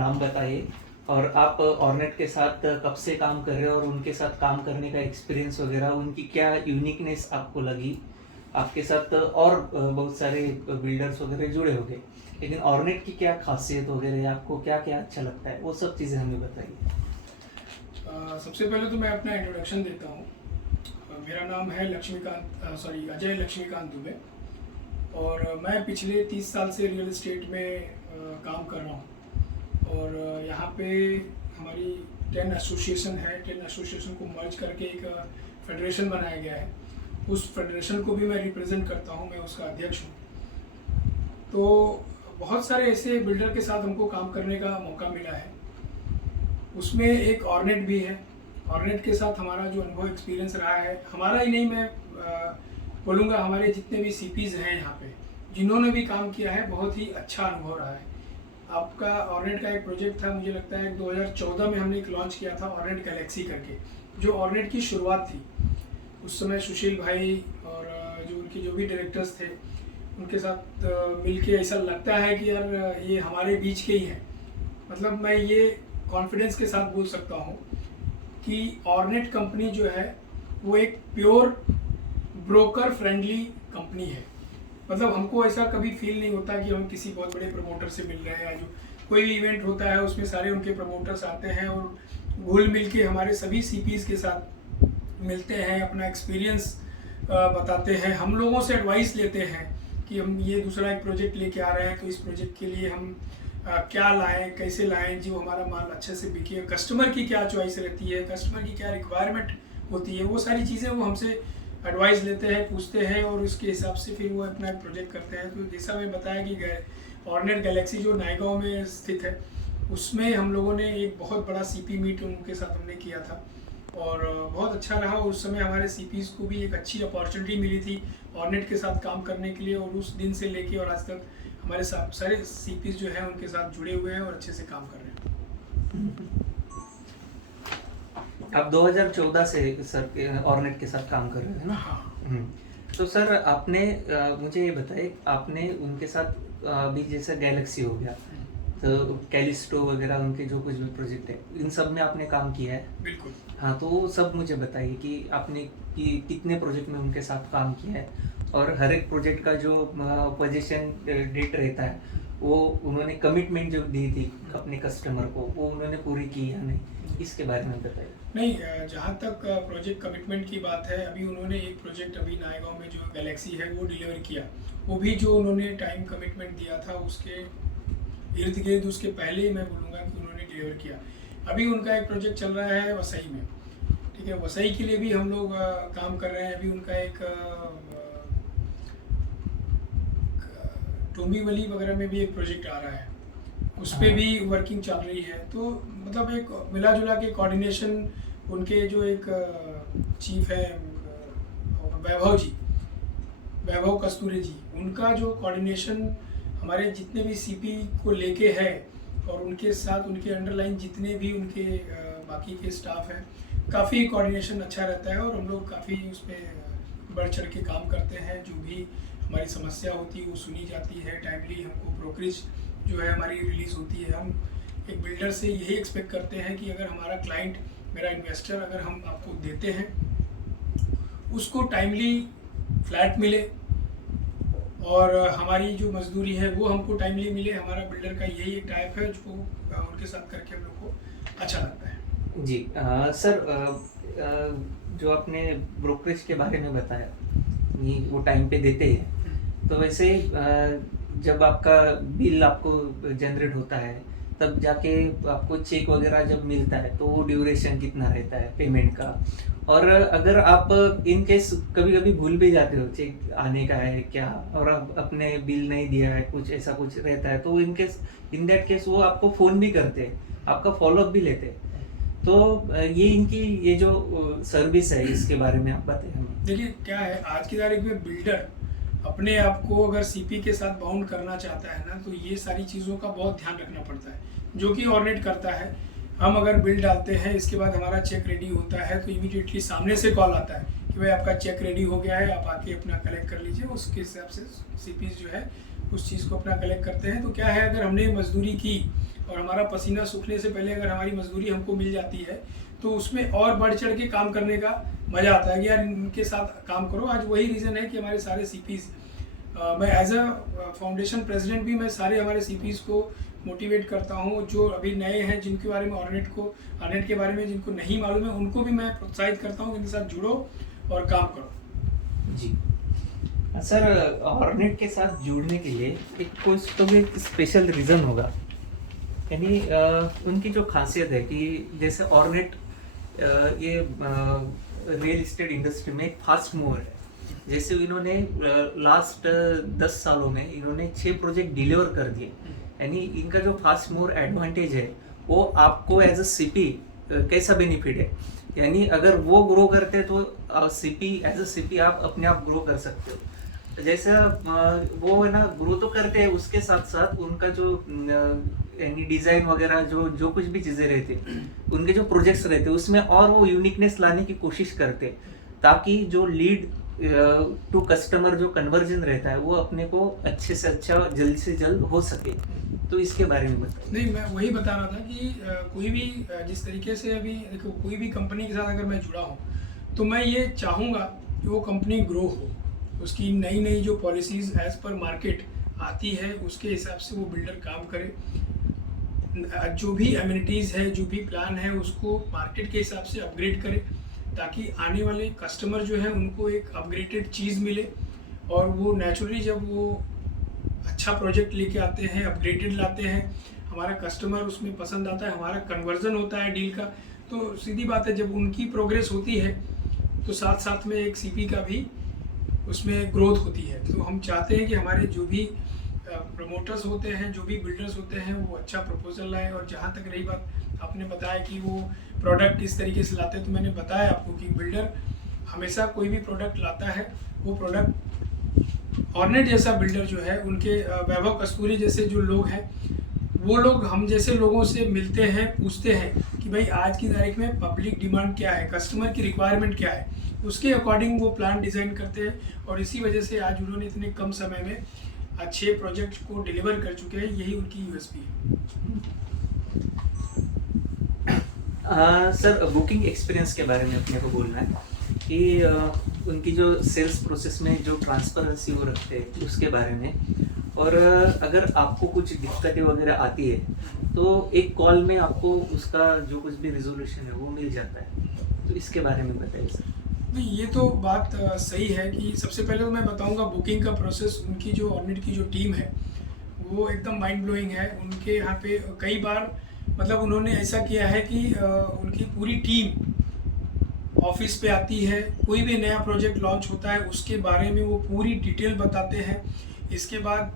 नाम बताइए और आप ऑर्नेट के साथ कब से काम कर रहे हो और उनके साथ काम करने का एक्सपीरियंस वगैरह, उनकी क्या यूनिकनेस आपको लगी। आपके साथ और बहुत सारे बिल्डर्स वगैरह जुड़े होंगे, लेकिन ऑर्नेट की क्या खासियत वगैरह, आपको क्या क्या अच्छा लगता है, वो सब चीज़ें हमें बताइए। सबसे पहले तो मैं अपना इंट्रोडक्शन देता हूँ। मेरा नाम है अजय लक्ष्मीकांत दुबे और मैं पिछले 30 साल से रियल एस्टेट में काम कर रहा हूँ। और यहाँ पे हमारी 10 एसोसिएशन है। 10 एसोसिएशन को मर्ज करके एक फेडरेशन बनाया गया है। उस फेडरेशन को भी मैं रिप्रेजेंट करता हूँ, मैं उसका अध्यक्ष हूँ। तो बहुत सारे ऐसे बिल्डर के साथ हमको काम करने का मौका मिला है, उसमें एक ऑर्नेट भी है। ऑर्नेट के साथ हमारा जो अनुभव एक्सपीरियंस रहा है, हमारा ही नहीं, मैं बोलूँगा हमारे जितने भी सीपीज़ हैं यहाँ पे जिन्होंने भी काम किया है, बहुत ही अच्छा अनुभव रहा है। आपका ऑर्नेट का एक प्रोजेक्ट था, मुझे लगता है 2014 में हमने एक लॉन्च किया था ऑर्नेट गैलेक्सी करके, जो ऑर्नेट की शुरुआत थी। उस समय सुशील भाई और जो उनके जो भी डायरेक्टर्स थे, उनके साथ मिलके ऐसा लगता है कि यार ये हमारे बीच के ही हैं। मतलब मैं ये कॉन्फिडेंस के साथ बोल सकता हूँ कि ऑर्नेट कंपनी जो है वो एक प्योर ब्रोकर फ्रेंडली कंपनी है। मतलब हमको ऐसा कभी फील नहीं होता कि हम किसी बहुत बड़े प्रमोटर से मिल रहे हैं। जो कोई भी इवेंट होता है उसमें सारे उनके प्रमोटर्स आते हैं और घुल मिल के हमारे सभी सीपीज़ के साथ मिलते हैं, अपना एक्सपीरियंस बताते हैं, हम लोगों से एडवाइस लेते हैं कि हम ये दूसरा एक प्रोजेक्ट लेके आ रहे हैं, तो इस प्रोजेक्ट के लिए हम क्या लाएं, कैसे लाएं जो हमारा माल अच्छे से बिके, कस्टमर की क्या चॉइस रहती है, कस्टमर की क्या रिक्वायरमेंट होती है, वो सारी चीज़ें वो हमसे एडवाइस लेते हैं, पूछते हैं और उसके हिसाब से फिर वो अपना प्रोजेक्ट करते हैं। तो जैसा मैं बताया कि ऑर्नेट गैलेक्सी जो नायगांव में स्थित है, उसमें हम लोगों ने एक बहुत बड़ा सीपी मीट उनके साथ हमने किया था और बहुत अच्छा रहा। उस समय हमारे सीपीज़ को भी एक अच्छी अपॉर्चुनिटी मिली थी ऑर्नेट के साथ काम करने के लिए, और उस दिन से लेके और आज तक हमारे सारे सीपीज़ जो हैं उनके साथ जुड़े हुए हैं और अच्छे से काम कर रहे हैं। आप 2014 से सर ऑर्नेट के साथ काम कर रहे हैं ना। हाँ। तो सर आपने मुझे ये बताइए, आपने उनके साथ अभी जैसे गैलेक्सी हो गया, तो कैलिस्टो वगैरह, उनके जो कुछ भी प्रोजेक्ट है, इन सब में आपने काम किया है। बिल्कुल। हाँ, तो वो सब मुझे बताइए कि आपने कितने प्रोजेक्ट में उनके साथ काम किया है, और हर एक प्रोजेक्ट का जो पोजीशन डेट रहता है, वो उन्होंने कमिटमेंट जो दी थी अपने कस्टमर को, वो उन्होंने पूरी की या नहीं, इसके बारे में बताइए। नहीं, जहाँ तक प्रोजेक्ट कमिटमेंट की बात है, अभी उन्होंने एक प्रोजेक्ट अभी नायगांव में जो गैलेक्सी है वो डिलीवर किया। वो भी जो उन्होंने टाइम कमिटमेंट दिया था उसके इर्द गिर्द, उसके पहले ही मैं बोलूँगा कि उन्होंने डिलीवर किया। अभी उनका एक प्रोजेक्ट चल रहा है वसई में, ठीक है। वसई के लिए भी हम लोग काम कर रहे हैं। अभी उनका एक टोंबीवली वगैरह में भी एक प्रोजेक्ट आ रहा है, उस पर भी वर्किंग चल रही है। तो मतलब एक मिला जुला के कोऑर्डिनेशन, उनके जो एक चीफ है वैभव कस्तूरे जी, उनका जो कोऑर्डिनेशन हमारे जितने भी सीपी को लेके है और उनके साथ उनके अंडरलाइन जितने भी उनके बाकी के स्टाफ हैं, काफ़ी कोऑर्डिनेशन अच्छा रहता है और हम लोग काफ़ी उस पर बढ़ चढ़ के काम करते हैं। जो भी हमारी समस्या होती है वो सुनी जाती है, टाइमली हमको ब्रोकरेज जो है हमारी रिलीज़ होती है। हम एक बिल्डर से यही एक्सपेक्ट करते हैं कि अगर हमारा क्लाइंट, मेरा इन्वेस्टर, अगर हम आपको देते हैं उसको टाइमली फ्लैट मिले और हमारी जो मजदूरी है वो हमको टाइमली मिले। हमारा बिल्डर का यही एक टाइप है जो उनके साथ करके हम लोग को अच्छा लगता है। जी सर, जो आपने ब्रोकरेज के बारे में बताया, ये वो टाइम पे देते हैं, तो वैसे जब आपका बिल आपको जनरेट होता है, तब जाके आपको चेक वगैरह जब मिलता है, तो वो ड्यूरेशन कितना रहता है पेमेंट का, और अगर आप इन केस कभी कभी भूल भी जाते हो चेक आने का है क्या, और आप अपने बिल नहीं दिया है, कुछ ऐसा कुछ रहता है, तो इन दैट केस वो आपको फ़ोन भी करते हैं, आपका फॉलोअप भी लेते हैं। तो ये इनकी ये जो सर्विस है, इसके बारे में आप बताएं हमें। देखिए क्या है, आज की तारीख में बिल्डर अपने आप को अगर सीपी के साथ बाउंड करना चाहता है ना, तो ये सारी चीज़ों का बहुत ध्यान रखना पड़ता है, जो कि ऑर्नेट करता है। हम अगर बिल डालते हैं, इसके बाद हमारा चेक रेडी होता है, तो इमीडिएटली सामने से कॉल आता है कि भाई आपका चेक रेडी हो गया है, आप आके अपना कलेक्ट कर लीजिए। उसके हिसाब से सीपीज जो है उस चीज़ को अपना कलेक्ट करते हैं। तो क्या है, अगर हमने मजदूरी की और हमारा पसीना सूखने से पहले अगर हमारी मजदूरी हमको मिल जाती है तो उसमें और बढ़ चढ़ के काम करने का मज़ा आता है कि यार इनके साथ काम करो। आज वही रीज़न है कि हमारे सारे सीपीज़, मैं एज अ फाउंडेशन प्रेसिडेंट भी मैं सारे हमारे सीपीज़ को मोटिवेट करता हूँ। जो अभी नए हैं जिनके बारे में ऑर्नेट के बारे में जिनको नहीं मालूम है उनको भी मैं प्रोत्साहित करता हूँ कि इनके साथ जुड़ो और काम करो। जी सर, ऑर्नेट के साथ जुड़ने के लिए एक कुछ तो भी स्पेशल रीज़न होगा, यानी उनकी जो खासियत है कि जैसे ऑर्नेट ये रियल इस्टेट इंडस्ट्री में एक फास्ट मूवर है। जैसे इन्होंने लास्ट 10 सालों में इन्होंने 6 प्रोजेक्ट डिलीवर कर दिए, यानी इनका जो फास्ट मूवर एडवांटेज है वो आपको एज अ सीपी कैसा बेनिफिट है, यानी अगर वो ग्रो करते तो सीपी एज अ सीपी आप अपने आप ग्रो कर सकते हो। जैसे वो है ना ग्रो तो करते हैं, उसके साथ साथ उनका जो यानी डिज़ाइन वगैरह जो जो कुछ भी चीज़ें रहती उनके जो प्रोजेक्ट्स रहते उसमें और वो यूनिकनेस लाने की कोशिश करते, ताकि जो लीड टू कस्टमर जो कन्वर्जन रहता है वो अपने को अच्छे से अच्छा जल्द से जल्द हो सके। तो इसके बारे में बताइए। नहीं, मैं वही बता रहा था कि कोई भी जिस तरीके से अभी देखो कोई भी कंपनी के साथ अगर मैं जुड़ा हूँ तो मैं ये चाहूँगा कि वो कंपनी ग्रो हो, उसकी नई नई जो पॉलिसीज़ एज़ पर मार्केट आती है उसके हिसाब से वो बिल्डर काम करे। जो भी एमिनिटीज़ है, जो भी प्लान है उसको मार्केट के हिसाब से अपग्रेड करे, ताकि आने वाले कस्टमर जो है उनको एक अपग्रेडेड चीज़ मिले। और वो नेचुरली जब वो अच्छा प्रोजेक्ट लेके आते हैं, अपग्रेडेड लाते हैं, हमारा कस्टमर उसमें पसंद आता है, हमारा कन्वर्जन होता है डील का, तो सीधी बात है जब उनकी प्रोग्रेस होती है तो साथ साथ में एक सीपी का भी उसमें ग्रोथ होती है। तो हम चाहते हैं कि हमारे जो भी प्रमोटर्स होते हैं, जो भी बिल्डर्स होते हैं वो अच्छा प्रपोजल लाए। और जहाँ तक रही बात, आपने बताया कि वो प्रोडक्ट इस तरीके से लाते हैं, तो मैंने बताया आपको कि बिल्डर हमेशा कोई भी प्रोडक्ट लाता है वो प्रोडक्ट ऑर्नेट जैसा बिल्डर जो है, उनके वैभव कस्तूरी जैसे जो लोग हैं वो लोग हम जैसे लोगों से मिलते हैं, पूछते हैं कि भाई आज की तारीख में पब्लिक डिमांड क्या है, कस्टमर की रिक्वायरमेंट क्या है, उसके अकॉर्डिंग वो प्लान डिज़ाइन करते हैं। और इसी वजह से आज उन्होंने इतने कम समय में अच्छे प्रोजेक्ट को डिलीवर कर चुके हैं, यही उनकी यूएसपी है। सर, बुकिंग एक्सपीरियंस के बारे में अपने को बोलना है कि उनकी जो सेल्स प्रोसेस में जो ट्रांसपेरेंसी वो रखते हैं उसके बारे में, और अगर आपको कुछ दिक्कतें वगैरह आती है तो एक कॉल में आपको उसका जो कुछ भी रिजोल्यूशन है वो मिल जाता है, तो इसके बारे में बताइए सर। नहीं, ये तो बात सही है कि सबसे पहले तो मैं बताऊंगा बुकिंग का प्रोसेस, उनकी जो ऑर्नेट की जो टीम है वो एकदम माइंड ब्लोइंग है। उनके यहाँ पे कई बार मतलब उन्होंने ऐसा किया है कि उनकी पूरी टीम ऑफिस पे आती है, कोई भी नया प्रोजेक्ट लॉन्च होता है उसके बारे में वो पूरी डिटेल बताते हैं। इसके बाद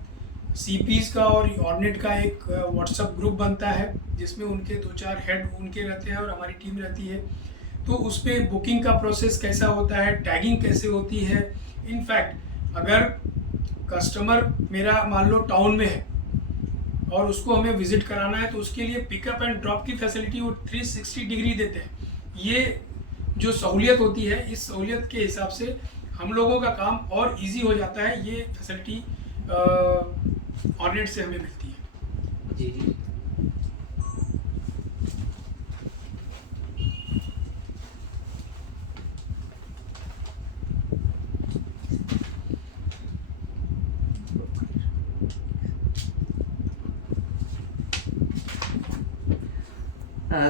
सीपीज़ का और ऑर्नेट का एक व्हाट्सएप ग्रुप बनता है जिसमें उनके 2-4 हेड उनके रहते हैं और हमारी टीम रहती है। तो उस पर बुकिंग का प्रोसेस कैसा होता है, टैगिंग कैसे होती है। इनफैक्ट अगर कस्टमर मेरा मान लो टाउन में है और उसको हमें विजिट कराना है तो उसके लिए पिकअप एंड ड्रॉप की फैसिलिटी वो 360 डिग्री देते हैं। ये जो सहूलियत होती है, इस सहूलियत के हिसाब से हम लोगों का काम और इजी हो जाता है। ये फैसिलिटी ऑर्नेट से हमें मिलती है। जी जी।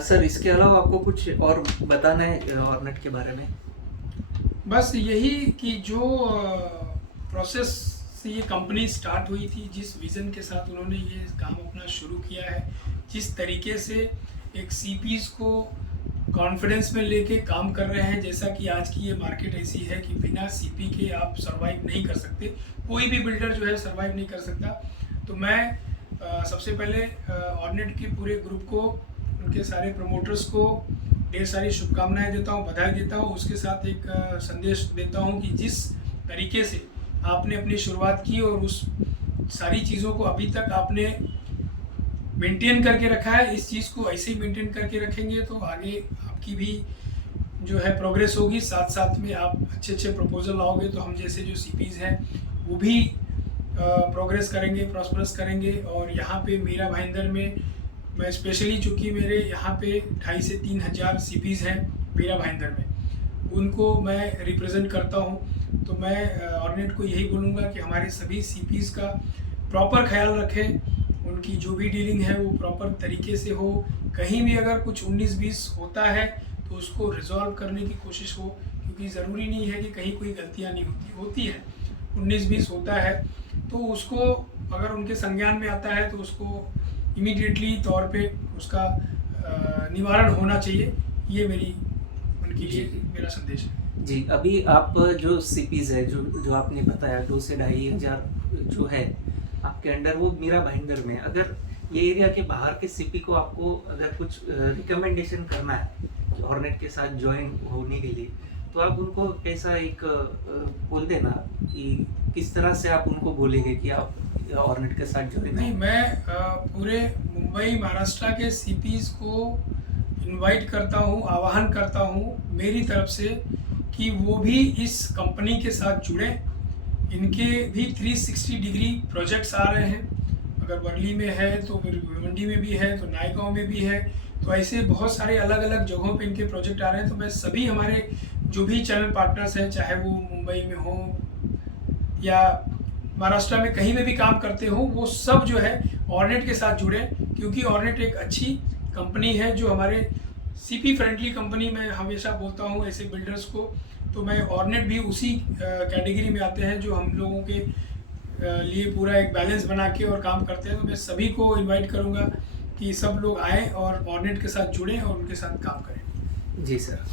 सर, इसके अलावा आपको कुछ और बताना है ऑर्नेट के बारे में? बस यही कि जो प्रोसेस से ये कंपनी स्टार्ट हुई थी, जिस विज़न के साथ उन्होंने ये काम अपना शुरू किया है, जिस तरीके से एक सीपीज़ को कॉन्फिडेंस में लेके काम कर रहे हैं, जैसा कि आज की ये मार्केट ऐसी है कि बिना सीपी के आप सरवाइव नहीं कर सकते, कोई भी बिल्डर जो है सरवाइव नहीं कर सकता। तो मैं सबसे पहले ऑर्नेट के पूरे ग्रुप को, उनके सारे प्रमोटर्स को ढेर सारी शुभकामनाएं देता हूं, बधाई देता हूं। उसके साथ एक संदेश देता हूं कि जिस तरीके से आपने अपनी शुरुआत की और उस सारी चीज़ों को अभी तक आपने मेंटेन करके रखा है, इस चीज़ को ऐसे ही मेंटेन करके रखेंगे तो आगे आपकी भी जो है प्रोग्रेस होगी। साथ साथ में आप अच्छे अच्छे प्रपोजल लाओगे तो हम जैसे जो सीपीज़ हैं वो भी प्रोग्रेस करेंगे, प्रॉस्परस करेंगे। और यहाँ पे मीरा भाईंदर में मैं स्पेशली, चूँकि मेरे यहाँ पे 2,500 से 3,000 सीपीज़ हैं मीरा भाईंदर में, उनको मैं रिप्रेजेंट करता हूँ। तो मैं ऑर्डिनेट को यही बोलूँगा कि हमारे सभी सीपीज़ का प्रॉपर ख्याल रखें, उनकी जो भी डीलिंग है वो प्रॉपर तरीके से हो। कहीं भी अगर कुछ 19-20 होता है तो उसको रिजॉल्व करने की कोशिश हो, क्योंकि ज़रूरी नहीं है कि कहीं कोई गलतियाँ नहीं होती हैं। 19-20 होता है तो उसको अगर उनके संज्ञान में आता है तो उसको इमीडिएटली तौर पे उसका निवारण होना चाहिए। ये मेरी उनके जी, लिए जी। मेरा संदेश है। जी, अभी आप जो सीपीज़ है, जो आपने बताया 2 से 2,500 जो है आपके अंडर, वो मीरा भाईंदर में। अगर ये एरिया के बाहर के सीपी को आपको अगर कुछ रिकमेंडेशन करना है हॉर्नेट के साथ जॉइन होने के लिए, तो आप उनको कैसा एक बोल देना कि किस तरह से आप उनको बोलेंगे कि आप हॉर्नेट के साथ जॉइन नहीं, हो? मैं पूरे मुंबई महाराष्ट्र के सीपीज़ को इनवाइट करता हूँ, आह्वान करता हूँ मेरी तरफ से कि वो भी इस कंपनी के साथ जुड़ें। इनके भी 360 डिग्री प्रोजेक्ट्स आ रहे हैं। अगर वर्ली में है तो फिर भिवंडी में भी है, तो नायगांव में भी है, तो ऐसे बहुत सारे अलग अलग जगहों पे इनके प्रोजेक्ट आ रहे हैं। तो मैं सभी हमारे जो भी चैनल पार्टनर्स हैं, चाहे वो मुंबई में हो या महाराष्ट्र में कहीं में भी काम करते हो, वो सब जो है ऑर्डिनेट के साथ जुड़े, क्योंकि ऑर्डिनेट एक अच्छी कंपनी है जो हमारे सीपी फ्रेंडली कंपनी, मैं हमेशा बोलता हूँ ऐसे बिल्डर्स को। तो मैं ऑर्डिनेट भी उसी कैटेगरी में आते हैं जो हम लोगों के लिए पूरा एक बैलेंस बना के और काम करते हैं। तो मैं सभी को इनवाइट करूँगा कि सब लोग आएँ और ऑर्डिनेट के साथ जुड़ें और उनके साथ काम करें। जी सर।